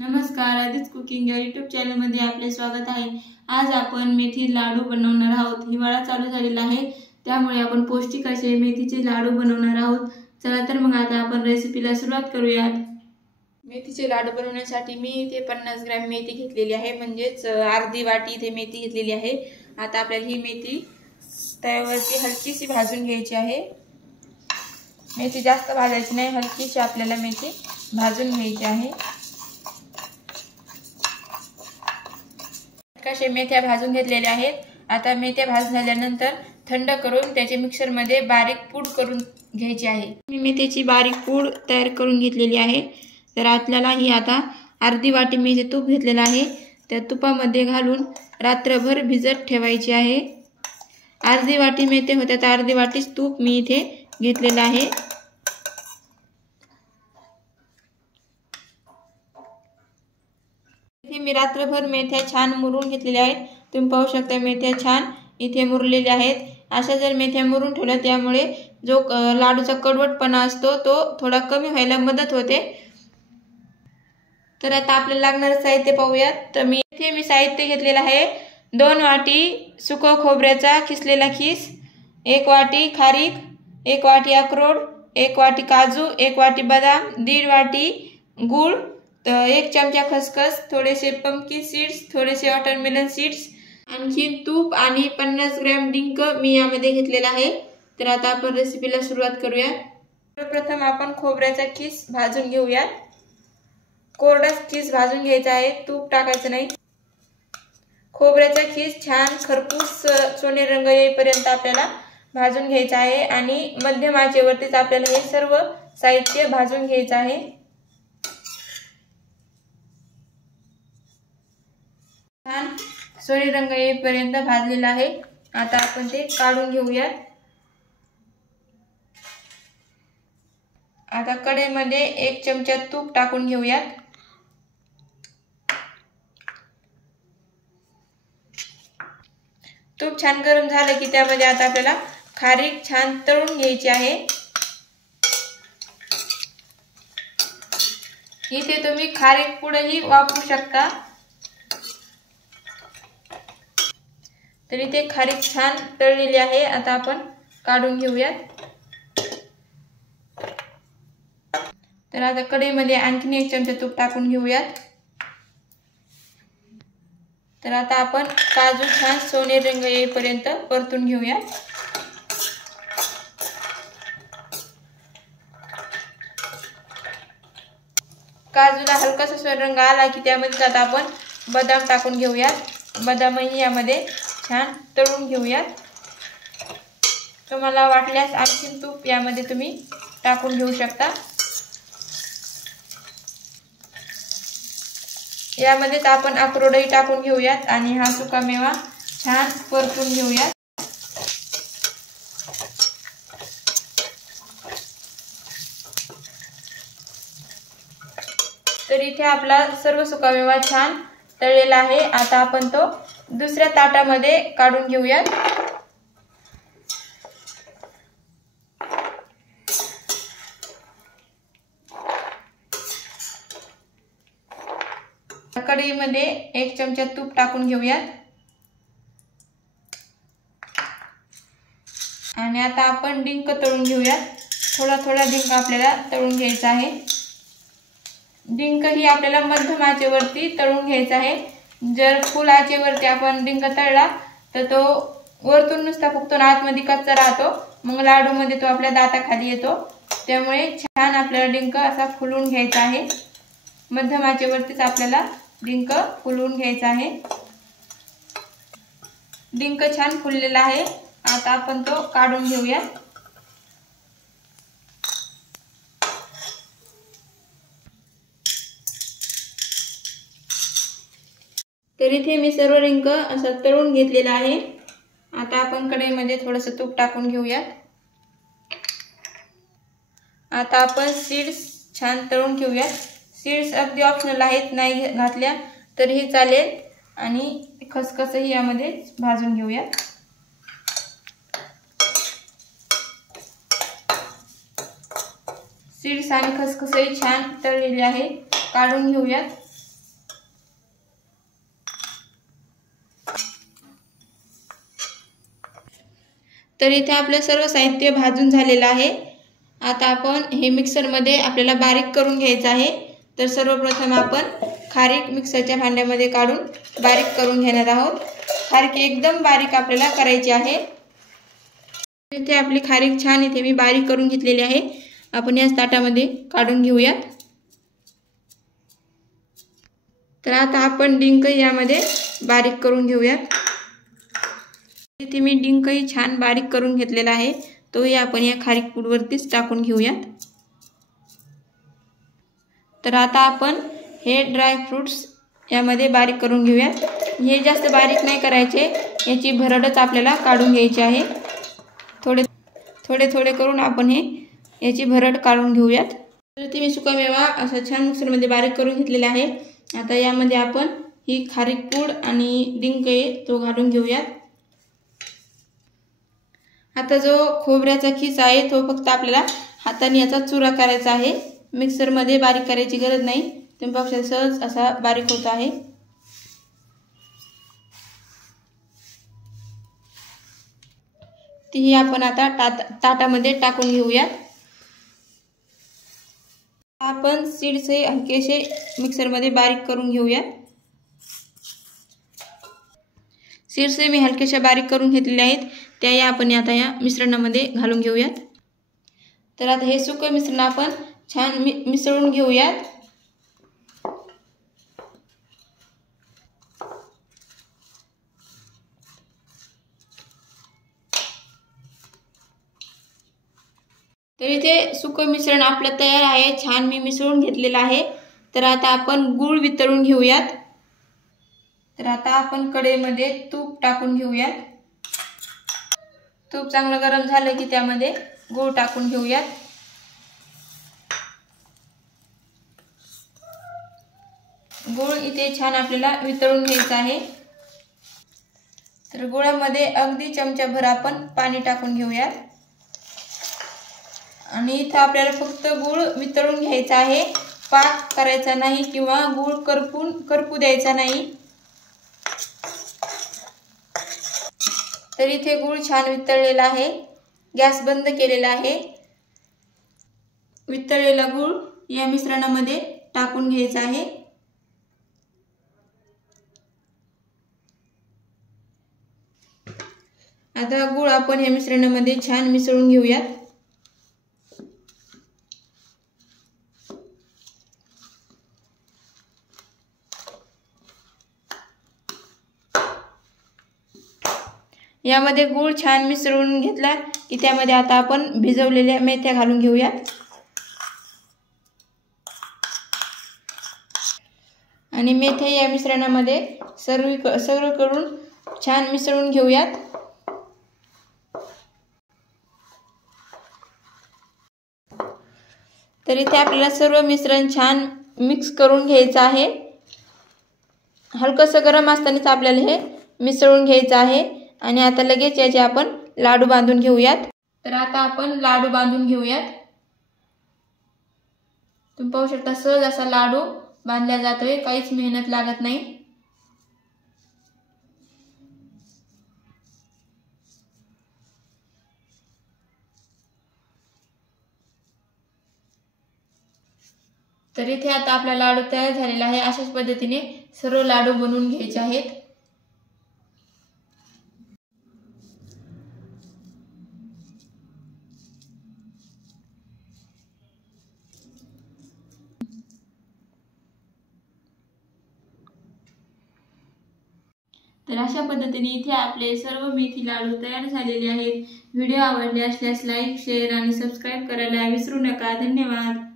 नमस्कार, आदित्य कुकिंग या यूट्यूब चॅनलमध्ये आपले स्वागत आहे। आज आपण मेथी लाडू बनवणार आहोत। हिवाळा चालू झालेला आहे, त्यामुळे आपण पौष्टिक असे मेथीचे लाडू बनवणार आहोत। चला तर मग आता आपण रेसिपीला सुरुवात करूयात। मेथीचे लाडू बनवण्यासाठी मी इथे 50 ग्रॅम मेथी घेतलेली आहे, म्हणजेच अर्धी वाटी इथे मेथी घेतलेली आहे। आता आपल्याला ही मेथी तव्यावरती हलकीशी भाजून घ्यायची आहे। मेथी जास्त भाजायची नाही, हलकीशी आपल्याला मेथी भाजून घ्यायची आहे। कशा मेथ्या भाजून घेतलेल्या आहेत। आता मेथ्या भाजून झाल्यानंतर थंड करून त्याचे मिक्सर मध्ये बारीक पूड करून घ्यायची आहे। मी मेथीची बारीक पूड तयार करून घेतलेली आहे। तर आपल्याला ही आता अर्धी वाटी मी जे तूप घेतलेला आहे त्या तुपामध्ये घालून रात्रभर भिजत ठेवायची आहे। अर्धी वाटी मेथ्या होत्या तर अर्धी वाटीच तूप मी इथे घेतलेला आहे। मी रात्रभर मेथ्या छान मुरून घेतलेल्या आहेत। तुम्ही पाहू शकता मेथ्या छान इथे मुरलेल्या आहेत। अशा जर मेथ्या मुरून ठेवल्या त्यामुळे जो लाडूचा कडवटपणा असतो तो थोडा कमी व्हायला मदत होते। तर आता आपल्याला लागणारे साहित्य पाहूयात। तर मी इथे साहित्य घेतलेलं आहे 2 वाटी सुका खोबऱ्याचा खिसलेला खीस, 1 वाटी खारीक, 1 वाटी अक्रोड, 1 वाटी काजू, 1 वाटी बदाम, 1.5 वाटी गूळ, 1 चमचा खसखस, थोडेसे पंपकिन सीड्स, थोडेसे वॉटरमेलन सीड्स, आणखी तूप आणि 50 ग्रॅम डिंक मी यामध्ये घेतलेला आहे। तर आता आपण रेसिपीला सुरुवात करूया। सर्वप्रथम आपण खोबऱ्याचा खीस भाजून घेऊया। कोरडा खीस भाजून घ्यायचा आहे, तूप टाकायचं नाही। खोबऱ्याचा खीस छान खरपूस सोनेरी रंग येईपर्यंत आपल्याला भाजून घ्यायचा आहे आणि मध्यम आचेवरतीच आपल्याला हे सर्व साहित्य भाजून घ्यायचं आहे। छान सोनेरी रंग येईपर्यंत भाजलेला आहे। आता आपण ते काढून घेऊयात। आता कढईमध्ये 1 चमचा तूप टाकून घेऊयात। तूप छान गरम झालं की त्यामध्ये आता आपल्याला खारीक छान तळून घ्यायची आहे। इथे तुम्ही खारीक पुडही वापरू शकता। तर इथे खारीक छान तळलेली आहे। आता आपण काढून घेऊयात। तर आता कढईमध्ये आणखीन 1 चमचा तूप टाकून घेऊयात। तर आता आपण काजू छान सोनेरी रंग येईपर्यंत परतून घेऊयात। काजूला हलकासा सोनेरी रंग आला की त्यामध्ये आता आपण बदाम टाकून घेऊयात। बदामही यामध्ये छान तळून घेऊयात। तुम्हाला वाटल्यास आणखीन तूप यामध्ये तुम्ही टाकून घेऊ शकता। यामध्येच आपण अक्रोडही टाकून घेऊयात आणि हा सुकामेवा छान परतून घेऊयात। तर इथे आपला सर्व सुकामेवा छान तळलेला आहे। आता आपण तो दुसऱ्या ताटामध्ये काढून घेऊयात। कढईमध्ये 1 चमचा तूप टाकून घेऊयात आणि आता आपण डिंक तळून घेऊयात। थोडा थोडा डिंक आपल्याला तळून घ्यायचा आहे। डिंक ही आपल्याला मध्यम आचेवरती तळून घ्यायचा आहे। जर फुल आचेवरती आपण डिंक तळला तर तो वरतून नुसता फुगतो आणि आतमध्ये कच्चा राहतो, मग लाडू मध्ये तो आपल्या दाताखाली येतो। त्यामुळे छान आपल्याला डिंक असा फुलवून घ्यायचा आहे। मध्यम आचेवरतीच आपल्याला डिंक फुलवून घ्यायचा आहे। डिंक छान फुललेला आहे। आता आपण तो काढून घेऊया। तर इथे मी सर्व डिंक असा तळून घेतलेला आहे। आता आपण कढईमध्ये थोडंसं तूप टाकून घेऊया। आता आपण सीड्स छान तळून घेऊया। सीड्स अगदी ऑप्शनल आहेत, नाही घातल्या तरीही चालेल आणि खसखसही यामध्ये भाजून घेऊया। सीड्स आणि खसखसही छान तळलेले आहे, काढून घेऊयात। तर इथे आपलं सर्व साहित्य भाजून झालेलं आहे। आता आपण हे मिक्सरमध्ये आपल्याला बारीक करून घ्यायचं आहे। तर सर्वप्रथम आपण खारीक मिक्सरच्या भांड्यामध्ये काढून बारीक करून घेणार आहोत। खारीक एकदम बारीक आपल्याला करायची आहे। इथे आपली खारीक छान इथे मी बारीक करून घेतलेली आहे। आपण या ताटामध्ये काढून घेऊयात। तर आता आपण डिंक यामध्ये बारीक करून घेऊयात। इथे मी डिंकही छान बारीक करून घेतलेला आहे, तोही आपण या खारीक पूडवरतीच टाकून घेऊयात। तर आता आपण हे ड्राय फ्रूट्स यामध्ये बारीक करून घेऊयात। हे जास्त बारीक नाही करायचे, याची भरडच आपल्याला काढून घ्यायची आहे। थोडे थोडे करून आपण याची भरड काढून घेऊयात। तर इथे मी सुकामेवा असा छान मिक्सरमध्ये बारीक करून घेतलेला आहे। आता यामध्ये आपण ही खारीक पूड आणि डिंक तो घालून घेऊयात। आता जो खोबऱ्याचा खीस आहे तो फक्त आपल्याला हाताने याचा चुरा करायचा आहे, मिक्सरमध्ये बारीक करायची गरज नाही। तुम्ही बघा सहज असा बारीक होत आहे। ती आपण आता ताटामध्ये टाकून घेऊयात। आपण सीड्स हलकेसे मिक्सरमध्ये बारीक करून घेऊयात। सीड्स मी हलकेशा बारीक करून घेतलेले आहेत, त्या आपण आता या मिश्रणामध्ये घालून घेऊयात। तर आता हे सुकं मिश्रण आपण छान मिसळून घेऊयात। तर इथे सुकं मिश्रण आपलं तयार आहे, छान मी मिसळून घेतलेलं आहे। तर आता आपण गूळ वितळून घेऊयात। तर आता आपण कढईमध्ये तूप टाकून घेऊयात। तूप चांगलं गरम झालं की त्यामध्ये गूळ टाकून घेऊयात। गूळ इथे छान आपल्याला वितळून घ्यायचा आहे। तर गुळामध्ये अगदी चमचाभर आपण पाणी टाकून घेऊयात आणि इथे आपल्याला फक्त गूळ वितळून घ्यायचा आहे, पाक करायचा नाही किंवा गूळ करपू द्यायचा नाही। तर इथे गूळ छान वितळलेला आहे, गॅस बंद केलेला आहे। वितळलेला गूळ या मिश्रणामध्ये टाकून घ्यायचा आहे। आता गूळ आपण या मिश्रणामध्ये छान मिसळून घेऊयात। यामध्ये गूळ छान मिसळून घेतला की त्यामध्ये आता आपण भिजवलेल्या मेथ्या घालून घेऊयात आणि मेथ्या या मिश्रणामध्ये सर्वकडून छान मिसळून घेऊयात। तर इथे आपल्याला सर्व मिश्रण छान मिक्स करून घ्यायचं आहे। हलकसं गरम असतानाच आपल्याला हे मिसळून घ्यायचं आहे आणि आता लगेच याचे आपण लाडू बांधून घेऊयात। तर आता आपण लाडू बांधून घेऊयात। तुम्ही पाहू शकता सहज असा लाडू बांधला जातोय, काहीच मेहनत लागत नाही। तर इथे आता आपला लाडू तयार झालेला आहे। अशाच पद्धतीने सर्व लाडू बनवून घ्यायचे आहेत। तर अशा पद्धतीने इथे आपले सर्व मेथी लाडू तयार झालेले आहेत। व्हिडिओ आवडले असल्यास लाईक, शेअर आणि सबस्क्राइब करायला विसरू नका। धन्यवाद।